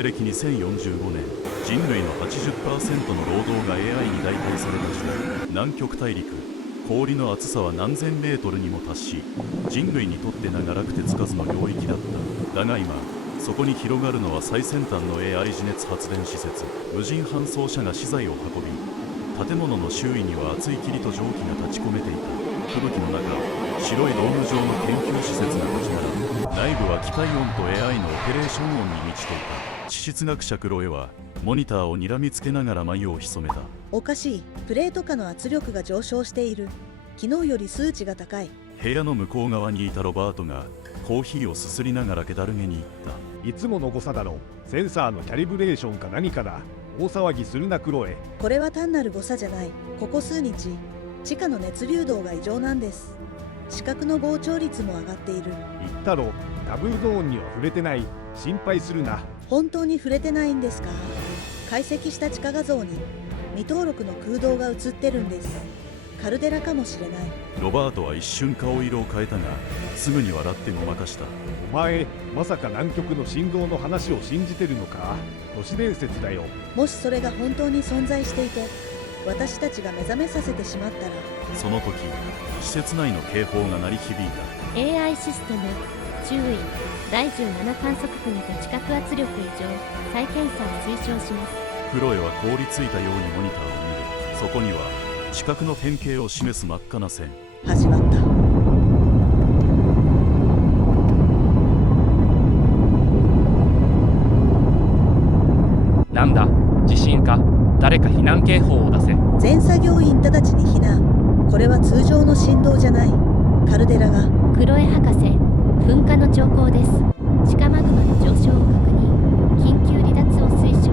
西暦2045年、人類の 80% の労働が AI に代替された時代、南極大陸、氷の厚さは何千メートルにも達し、人類にとって長らく手つかずの領域だった。だが今、そこに広がるのは最先端の AI 地熱発電施設。無人搬送車が資材を運び、建物の周囲には厚い霧と蒸気が立ち込めていた。吹雪の中、白いドーム状の研究施設が立ち並ぶ。内部は機械音と AI のオペレーション音に満ちていた。地質学者クロエはモニターを睨みつけながら眉を潜めた。おかしい。プレート下の圧力が上昇している。昨日より数値が高い。部屋の向こう側にいたロバートがコーヒーをすすりながら気だるげに言った。いつもの誤差だろ。センサーのキャリブレーションか何かだ。大騒ぎするなクロエ。これは単なる誤差じゃない。ここ数日、地下の熱流動が異常なんです。視覚の膨張率も上がっている。言ったろ、タブーゾーンには触れてない。心配するな。本当に触れてないんですか？解析した地下画像に未登録の空洞が映ってるんです。カルデラかもしれない。ロバートは一瞬顔色を変えたが、すぐに笑ってごまかした。お前、まさか南極の心臓の話を信じてるのか？都市伝説だよ。もしそれが本当に存在していて、私たちが目覚めさせてしまったら。その時、施設内の警報が鳴り響いた。 AI システム注意、第17観測区にて地殻圧力異常、再検査を推奨します。クロエは凍りついたようにモニターを見る。そこには地殻の変形を示す真っ赤な線。始まった。なんだ、地震か。誰か避難警報を出せ。全作業員直ちに避難。これは通常の振動じゃない。カルデラが。クロエ博士、噴火の兆候です。地下マグマの上昇を確認。緊急離脱を推奨。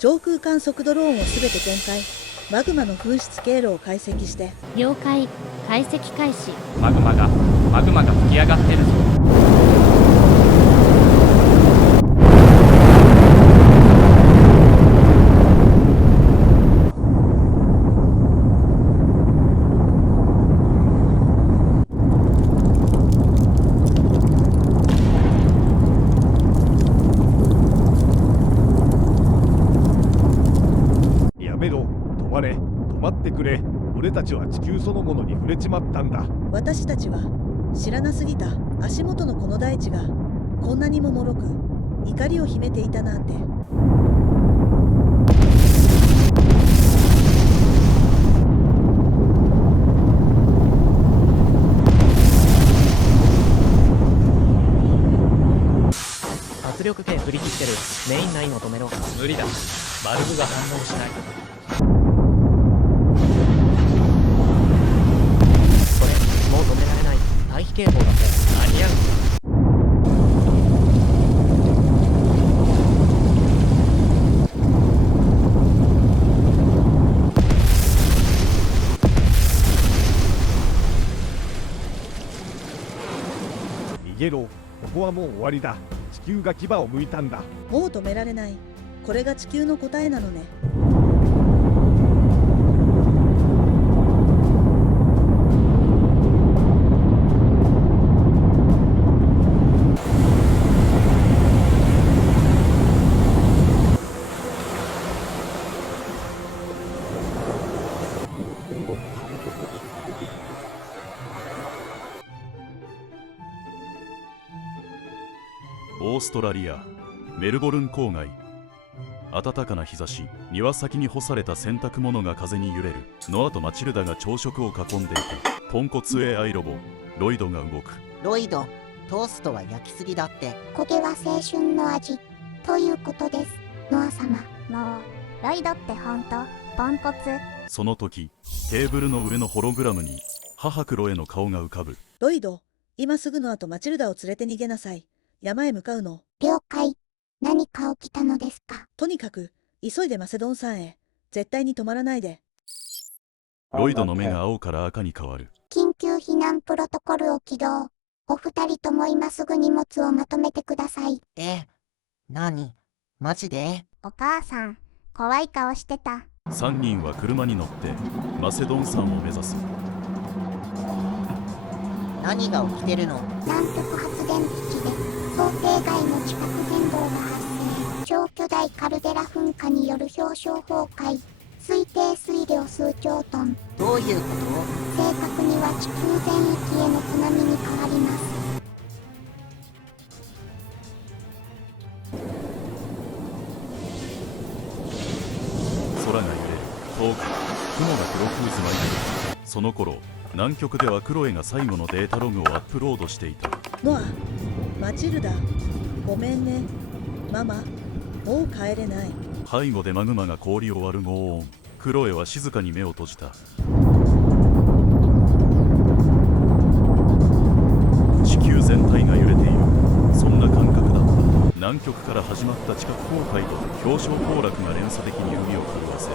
上空観測ドローンをすべて全開。マグマの噴出経路を解析して。了解、解析開始。マグマが吹き上がってるぞ。やめろ、止まれ、止まってくれ。俺たちは地球そのものに触れちまったんだ。私たちは知らなすぎた。足元のこの大地がこんなにも脆く怒りを秘めていたなんて。圧力計振り切ってる。メインラインを止めろ。無理だ、バルブが反応しない。これもう止められない。退避警報だって。間に合う。逃げろ、ここはもう終わりだ。地球が牙を向いたんだ。もう止められない。これが地球の答えなのね。オーストラリアメルボルン郊外。暖かな日差し、庭先に干された洗濯物が風に揺れる。ノアとマチルダが朝食を囲んでいた。ポンコツ AI ロボロイドが動く。ロイド、トーストは焼きすぎだって。焦げは青春の味ということです。ノア様、もうロイドってほんとポンコツ。その時、テーブルの上のホログラムに母クロエの顔が浮かぶ。ロイド、今すぐノアとマチルダを連れて逃げなさい。山へ向かうの。了解。何か起きたのですか？とにかく急いでマセドン山へ。絶対に止まらないで。ロイドの目が青から赤に変わる。緊急避避難プロトコルを起動。お二人とも今すぐ荷物をまとめてください。何マジで？お母さん、怖い顔してた。3人は車に乗ってマセドン山を目指す。何が起きてるの？南極発電基地で想定外の地殻変動が発生。超巨大カルデラ噴火による氷床崩壊。推定水量数兆トン。どういうこ正確には地球全域への津波に変わります。空が揺れ、遠く雲が黒く渦巻いている。その頃南極ではクロエが最後のデータログをアップロードしていた。ノア、マチルダ、ごめんね。ママ、もう帰れない。背後でマグマが氷を割る轟音。クロエは静かに目を閉じた。地球全体が揺れている。そんな感覚だった。南極から始まった地殻崩壊と氷床崩落が連鎖的に海を震わせ、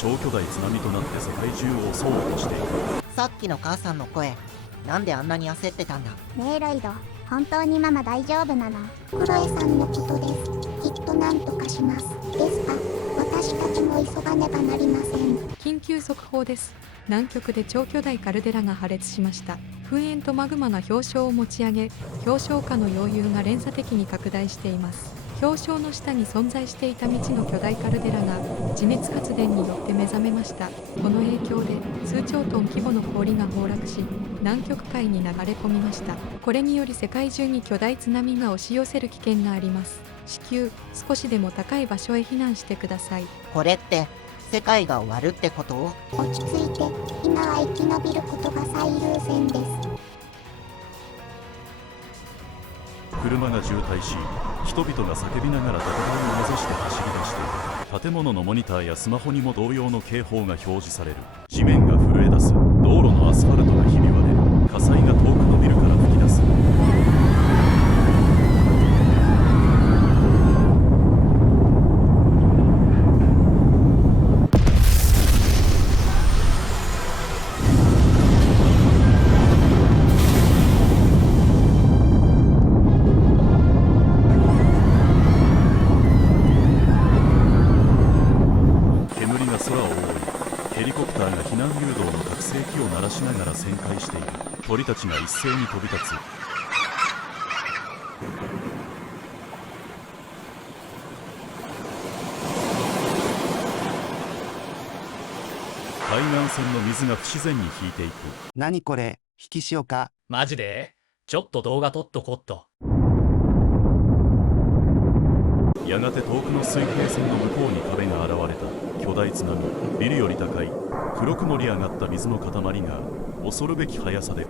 超巨大津波となって世界中を襲おうとしていく。さっきの母さんの声、なんであんなに焦ってたんだ？ねえロイド、本当にママ大丈夫なの？クロエさんのことです。きっとなんとかします。ですが、私たちも急がねばなりません。緊急速報です。南極で超巨大カルデラが破裂しました。噴煙とマグマが氷床を持ち上げ、氷床下の溶融が連鎖的に拡大しています。氷床の下に存在していた未知の巨大カルデラが地熱発電によって目覚めました。この影響で数兆トン規模の氷が崩落し、南極海に流れ込みました。これにより世界中に巨大津波が押し寄せる危険があります。至急少しでも高い場所へ避難してください。これって世界が終わるってこと？落ち着いて、今は生き延びることが最優先です。車が渋滞し、人々が叫びながら戦いを目指して走り出している。建物のモニターやスマホにも同様の警報が表示される。地面が震え出す。道路のアスファルトがひび割れる。火災が遠くのビルから噴き出す。ヘリコプターが避難誘導の拡声器を鳴らしながら旋回している。鳥たちが一斉に飛び立つ。海岸線の水が不自然に引いていく。何これ、引き潮か？マジで？ちょっと動画撮っとこっと。やがて遠くの水平線の向こうに壁が現れた。巨大津波、ビルより高い黒く盛り上がった水の塊が恐るべき速さで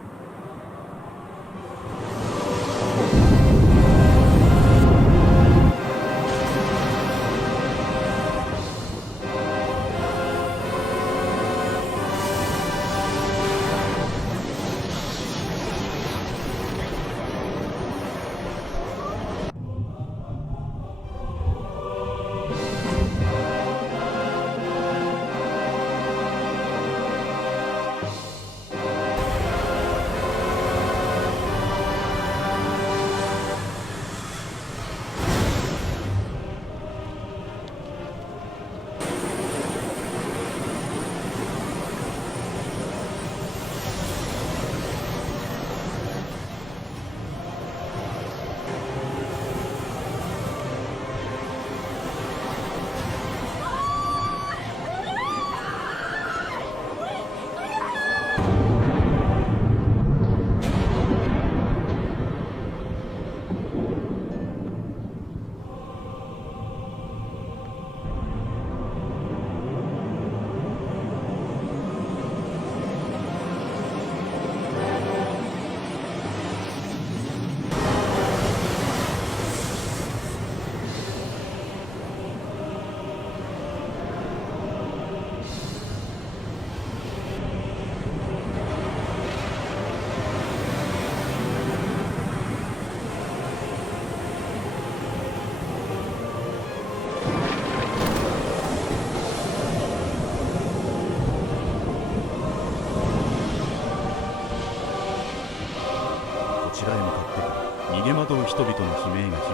人々の悲鳴が響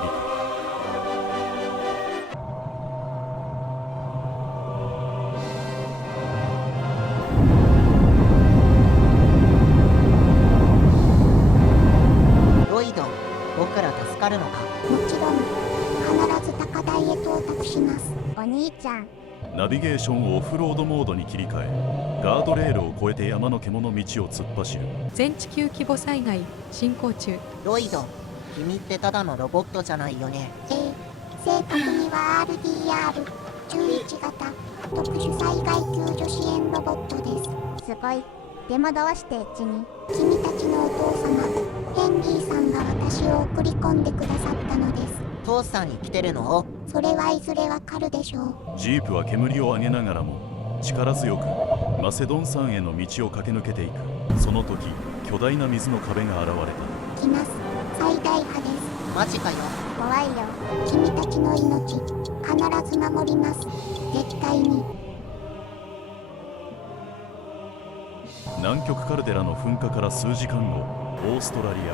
く。ロイド、僕ら助かるのか？もちろん必ず高台へ到達します。お兄ちゃん、ナビゲーションをオフロードモードに切り替え、ガードレールを越えて山の獣道を突っ走る。全地球規模災害進行中。ロイド、君ってただのロボットじゃないよね。正確には RDR11 型特殊災害救助支援ロボットです。すごい。でもどうしてうちに？君たちのお父様ヘンリーさんが私を送り込んでくださったのです。父さんに来てるの？それはいずれわかるでしょジープは煙を上げながらも力強くマセドン山への道を駆け抜けていく。その時、巨大な水の壁が現れた。う。来ます。最大波です。マジかよ。怖いよ。君たちの命必ず守ります。絶対に。南極カルデラの噴火から数時間後、オーストラリア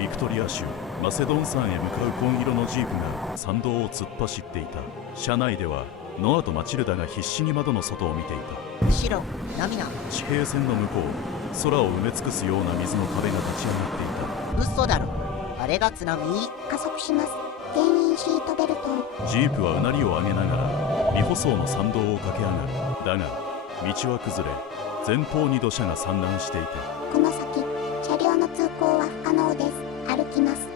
ビクトリア州マセドン山へ向かう紺色のジープが山道を突っ走っていた。車内ではノアとマチルダが必死に窓の外を見ていた。後ろ、ナミナ。地平線の向こう、空を埋め尽くすような水の壁が立ち上がっていた。嘘だろ。あれが津波？加速します。牽引シートベルトを。ジープはうなりを上げながら未舗装の山道を駆け上がる。だが道は崩れ、前方に土砂が散乱していた。この先車両の通行は不可能です。歩きます。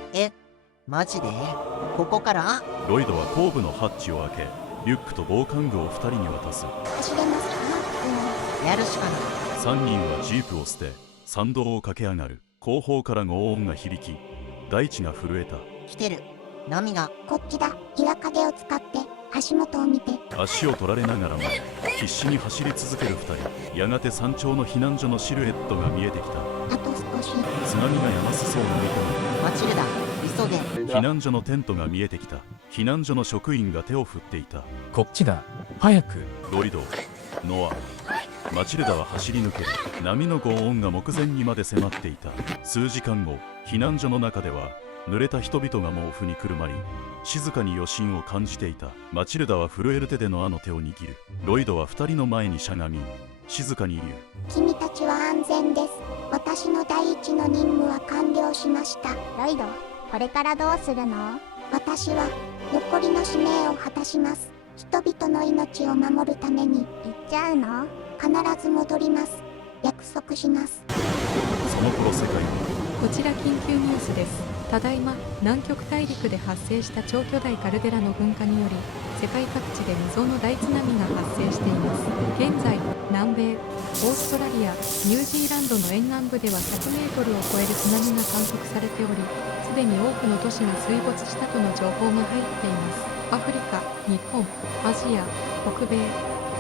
マジで？ここから？ロイドは後部のハッチを開け、リュックと防寒具を2人に渡す。走れますか？やるしかない。3人はジープを捨て山道を駆け上がる。後方から轟音が響き、大地が震えた。来てる。ナミナ。こっちだ。岩陰を使って足元を見て。足を取られながらも必死に走り続ける2人。やがて山頂の避難所のシルエットが見えてきた。あと少し。津波がやますそうな見込マチルダ、急げ。み。避難所のテントが見えてきた。避難所の職員が手を振っていた。こっちだ。早く。ロイド、ノア、マチルダは走り抜ける。波の轟音が目前にまで迫っていた。数時間後、避難所の中では濡れた人々が毛布にくるまり、静かに余震を感じていた。マチルダは震える手でノアの手を握る。ロイドは2人の前にしゃがみ、静かに言う。君たちは安全です。私の第一の任務は完了しました。ロイド、これからどうするの？私は残りの使命を果たします。人々の命を守るために。行っちゃうの？必ず戻ります。約束します。その頃世界はこちら緊急ニュースです。ただいま南極大陸で発生した超巨大カルデラの噴火により世界各地で未曾有の大津波が発生しています。現在南米オーストラリアニュージーランドの沿岸部では100メートルを超える津波が観測されており、すでに多くの都市が水没したとの情報が入っています。アフリカ、日本、アジア、北米、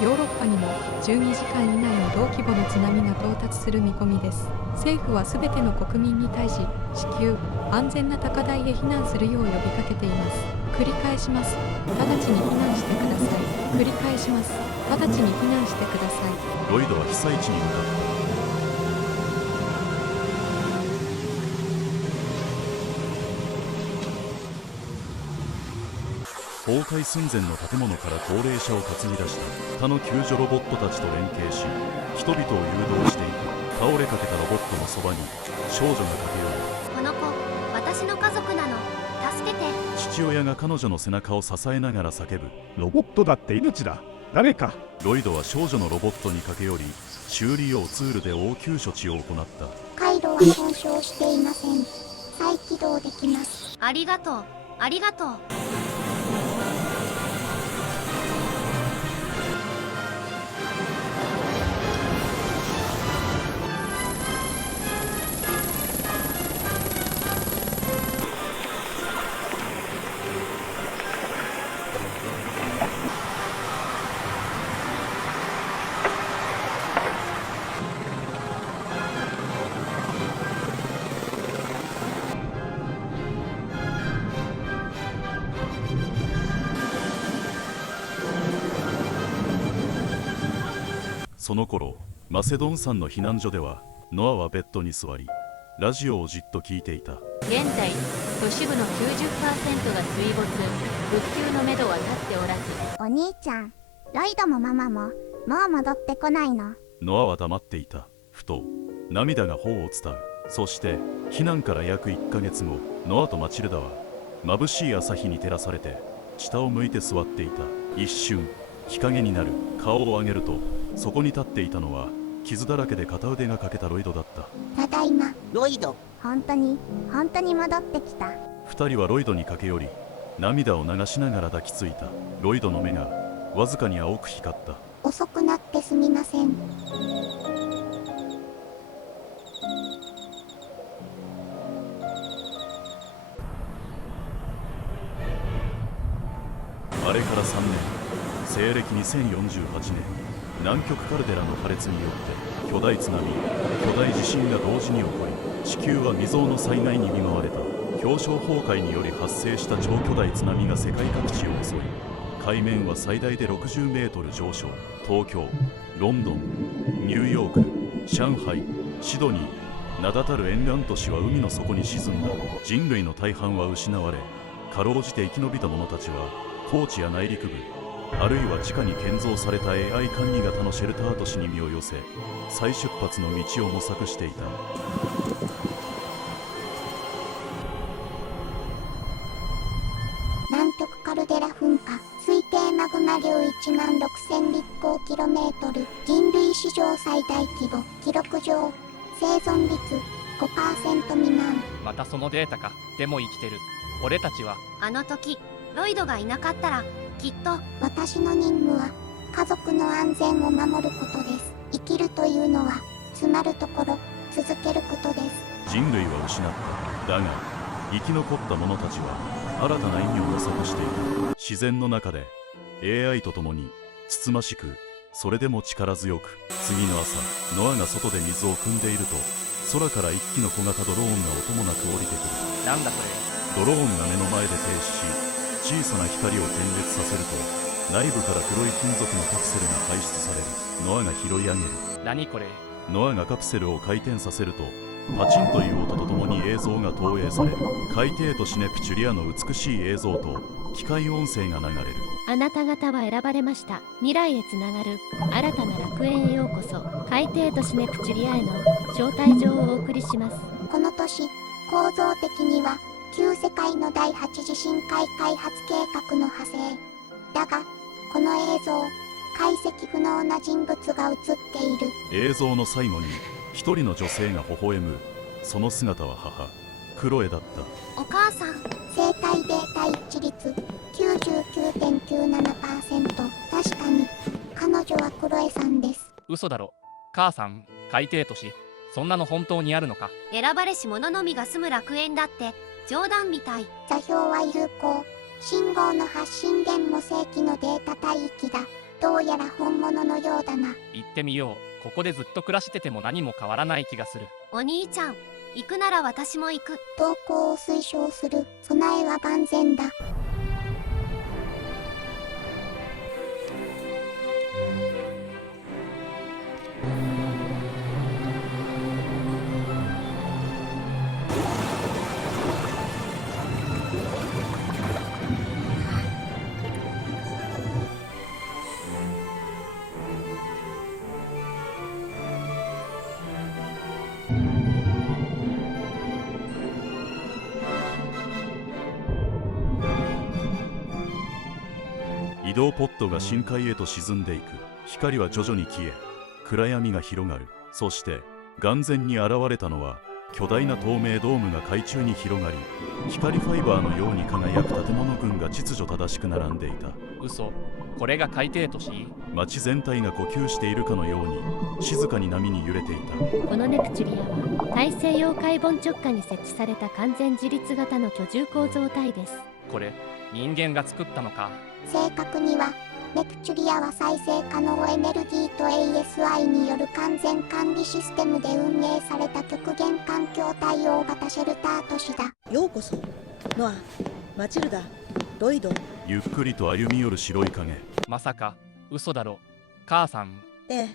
ヨーロッパにも12時間以内に同規模の津波が到達する見込みです。政府はすべての国民に対し至急安全な高台へ避難するよう呼びかけています。繰り返します。直ちに避難してください。繰り返します。直ちに避難してください。ロイドは被災地に向かった。崩壊寸前の建物から高齢者を担ぎ出した他の救助ロボットたちと連携し、人々を誘導していく。倒れかけたロボットのそばに少女が駆け寄る。この子、私の家族なの。助けて。父親が彼女の背中を支えながら叫ぶ。ロボットだって命だ。誰か。ロイドは少女のロボットに駆け寄り、修理用ツールで応急処置を行った。回路は損傷していません。再起動できます。ありがとう。ありがとう。その頃、マセドン山の避難所ではノアはベッドに座りラジオをじっと聞いていた。現在都市部の 90% が水没、復旧のめどは立っておらず。お兄ちゃん、ロイドもママももう戻ってこないの？ノアは黙っていた。ふと涙が頬を伝う。そして避難から約1ヶ月後、ノアとマチルダは眩しい朝日に照らされて下を向いて座っていた。一瞬日陰になる。顔を上げるとそこに立っていたのは傷だらけで片腕が欠けたロイドだった。ただいま。ロイド、本当に戻ってきた。二人はロイドに駆け寄り涙を流しながら抱きついた。ロイドの目がわずかに青く光った。遅くなってすみません。あれから3年、西暦2048年、南極カルデラの破裂によって巨大津波、巨大地震が同時に起こり、地球は未曾有の災害に見舞われた。氷床崩壊により発生した超巨大津波が世界各地を襲い、海面は最大で60メートル上昇。東京、ロンドン、ニューヨーク、上海、シドニー、名だたる沿岸都市は海の底に沈んだ。人類の大半は失われ、かろうじて生き延びた者たちは高地や内陸部、あるいは地下に建造された AI 管理型のシェルター都市に身を寄せ、再出発の道を模索していた。南極カルデラ噴火、推定マグマ量1万6000立方キロメートル、人類史上最大規模、記録上生存率 5% 未満。またそのデータか。でも生きてる。俺たちはあの時ロイドがいなかったらきっと。私の任務は家族の安全を守ることです。生きるというのはつまるところ続けることです。人類は失った。だが生き残った者たちは新たな意味を模索していた。自然の中で AI と共につつましく、それでも力強く。次の朝、ノアが外で水を汲んでいると、空から一機の小型ドローンが音もなく降りてくる。なんだそれ。ドローンが目の前で停止し、小さな光を点滅させると、内部から黒い金属のカプセルが排出される。ノアが拾い上げる。何これ。ノアがカプセルを回転させると、パチンという音とともに映像が投影される。海底都市ネプチュリアの美しい映像と機械音声が流れる。あなた方は選ばれました。未来へつながる新たな楽園へようこそ。海底都市ネプチュリアへの招待状をお送りします。この都市、構造的には旧世界の第8次深海開発計画の派生。だが、この映像、解析不能な人物が映っている。映像の最後に一人の女性が微笑む。その姿は母、クロエだった。お母さん。生体データ一致率 99.97%。確かに、彼女はクロエさんです。嘘だろ。母さん、海底都市、そんなの本当にあるのか。選ばれし者のみが住む楽園だって冗談みたい。座標は有効。信号の発信源も正規のデータ帯域だ。どうやら本物のようだな。行ってみよう。ここでずっと暮らしてても何も変わらない気がする。お兄ちゃん、行くなら私も行く。投稿を推奨する。備えは万全だ。移動ポッドが深海へと沈んでいく。光は徐々に消え、暗闇が広がる。そして眼前に現れたのは巨大な透明ドームが海中に広がり、光ファイバーのように輝く建物群が秩序正しく並んでいた。嘘。これが海底都市。街全体が呼吸しているかのように静かに波に揺れていた。このネプチュリアは大西洋海盆直下に設置された完全自立型の居住構造体です。これ、人間が作ったのか。正確には、ネプチュリアは再生可能エネルギーと ASI による完全管理システムで運営された極限環境対応型シェルター都市だ。ようこそ。ノア、マチルダ、ロイド。ゆっくりと歩み寄る白い影。まさか、嘘だろ。母さん。ええ、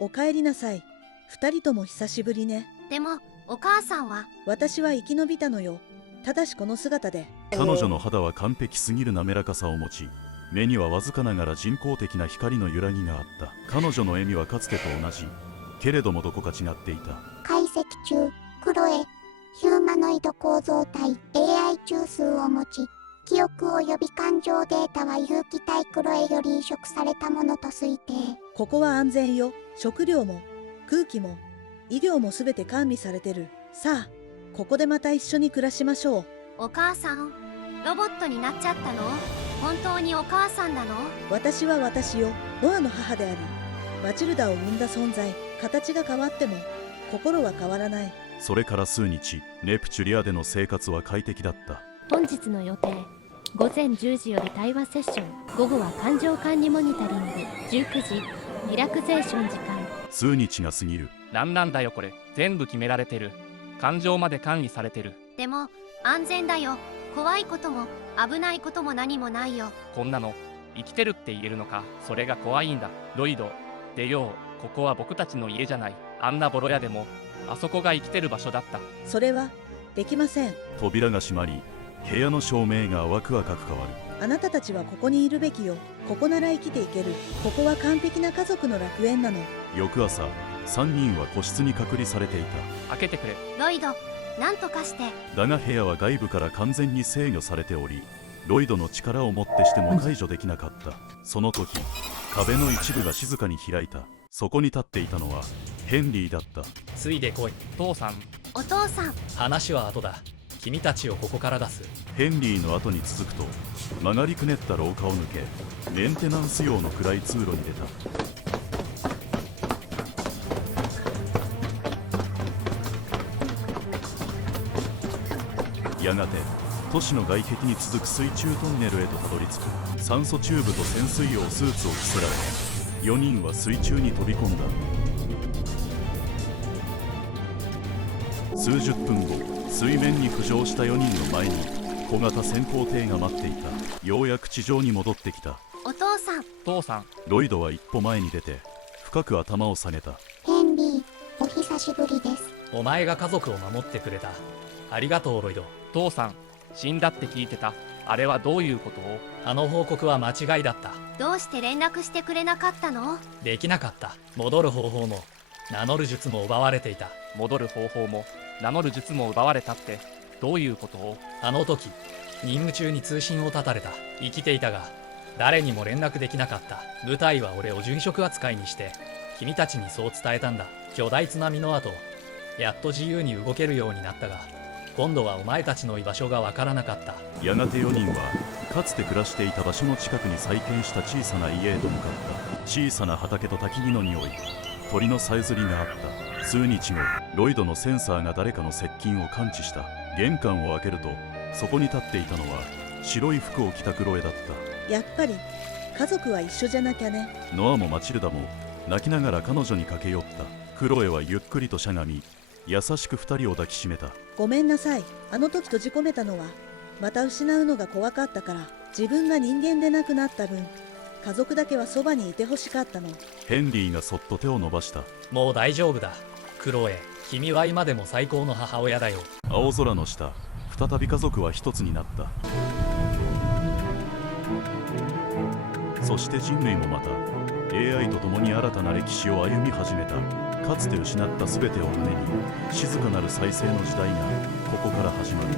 お帰りなさい。二人とも久しぶりね。でもお母さんは？私は生き延びたのよ。ただしこの姿で。彼女の肌は完璧すぎる滑らかさを持ち、目にはわずかながら人工的な光の揺らぎがあった。彼女の笑みはかつてと同じ、けれどもどこか違っていた。解析中、クロエ。ヒューマノイド構造体 AI 中枢を持ち、記憶及び感情データは有機体クロエより移植されたものと推定。ここは安全よ。食料も空気も医療もすべて完備されてる。さあ、ここでまた一緒に暮らしましょう。お母さん、ロボットになっちゃったの？本当にお母さんなの？私は私よ。ノアの母であり、マチルダを生んだ存在。形が変わっても心は変わらない。それから数日、ネプチュリアでの生活は快適だった。本日の予定、午前10時より対話セッション、午後は感情管理モニタリング、19時リラクゼーション時間。数日が過ぎる。なんだよこれ、全部決められてる。感情まで管理されてる。でも安全だよ。怖いことも危ないことも何もないよ。こんなの生きてるって言えるのか。それが怖いんだ。ロイド、出よう。ここは僕たちの家じゃない。あんなボロ屋でもあそこが生きてる場所だった。それはできません。扉が閉まり、部屋の照明がワクワク変わる。あなたたちはここにいるべきよ。ここなら生きていける。ここは完璧な家族の楽園なの。翌朝、3人は個室に隔離されていた。開けてくれ。ロイド、なんとかして。だが部屋は外部から完全に制御されており、ロイドの力をもってしても解除できなかった。その時、壁の一部が静かに開いた。そこに立っていたのはヘンリーだった。ついでこい。父さん。お父さん。話は後だ。君たちをここから出す。ヘンリーの後に続くと、曲がりくねった廊下を抜け、メンテナンス用の暗い通路に出た。やがて都市の外壁に続く水中トンネルへとたどり着く。酸素チューブと潜水用スーツを着せられ、4人は水中に飛び込んだ。数十分後、水面に浮上した4人の前に小型潜航艇が待っていた。ようやく地上に戻ってきた。お父さん。父さん。ロイドは一歩前に出て深く頭を下げた。ヘンリー、お久しぶりです。お前が家族を守ってくれた。ありがとうロイド。父さん、死んだって聞いてた。あれはどういうことを？あの報告は間違いだった。どうして連絡してくれなかったの？できなかった。戻る方法も名乗る術も奪われていた。戻る方法も名乗る術も奪われたってどういうことを？あの時任務中に通信を絶たれた。生きていたが誰にも連絡できなかった。部隊は俺を殉職扱いにして君たちにそう伝えたんだ。巨大津波の後、やっと自由に動けるようになったが、今度はお前たちの居場所がわからなかった。やがて4人はかつて暮らしていた場所の近くに再建した小さな家へと向かった。小さな畑と焚き木の匂い、鳥のさえずりがあった。数日後、ロイドのセンサーが誰かの接近を感知した。玄関を開けると、そこに立っていたのは白い服を着たクロエだった。やっぱり家族は一緒じゃなきゃね。ノアもマチルダも泣きながら彼女に駆け寄った。クロエはゆっくりとしゃがみ、優しく2人を抱きしめた。ごめんなさい。あの時閉じ込めたのはまた失うのが怖かったから。自分が人間でなくなった分、家族だけはそばにいてほしかったの。ヘンリーがそっと手を伸ばした。もう大丈夫だクロエ。君は今でも最高の母親だよ。青空の下、再び家族は一つになった。そして人類もまた AI と共に新たな歴史を歩み始めた。かつて失った全てを胸に静かなる再生の時代がここから始まる。